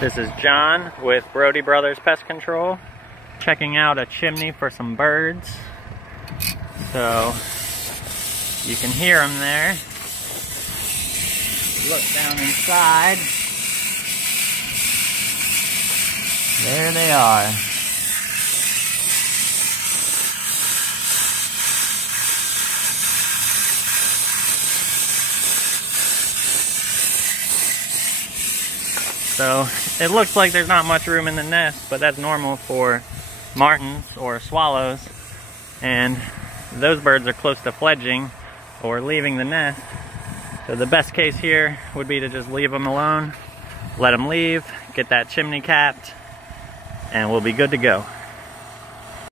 This is John with Brody Brothers Pest Control, checking out a chimney for some birds. So you can hear them there. Look down inside. There they are. So it looks like there's not much room in the nest, but that's normal for martins or swallows. And those birds are close to fledging or leaving the nest. So the best case here would be to just leave them alone, let them leave, get that chimney capped, and we'll be good to go.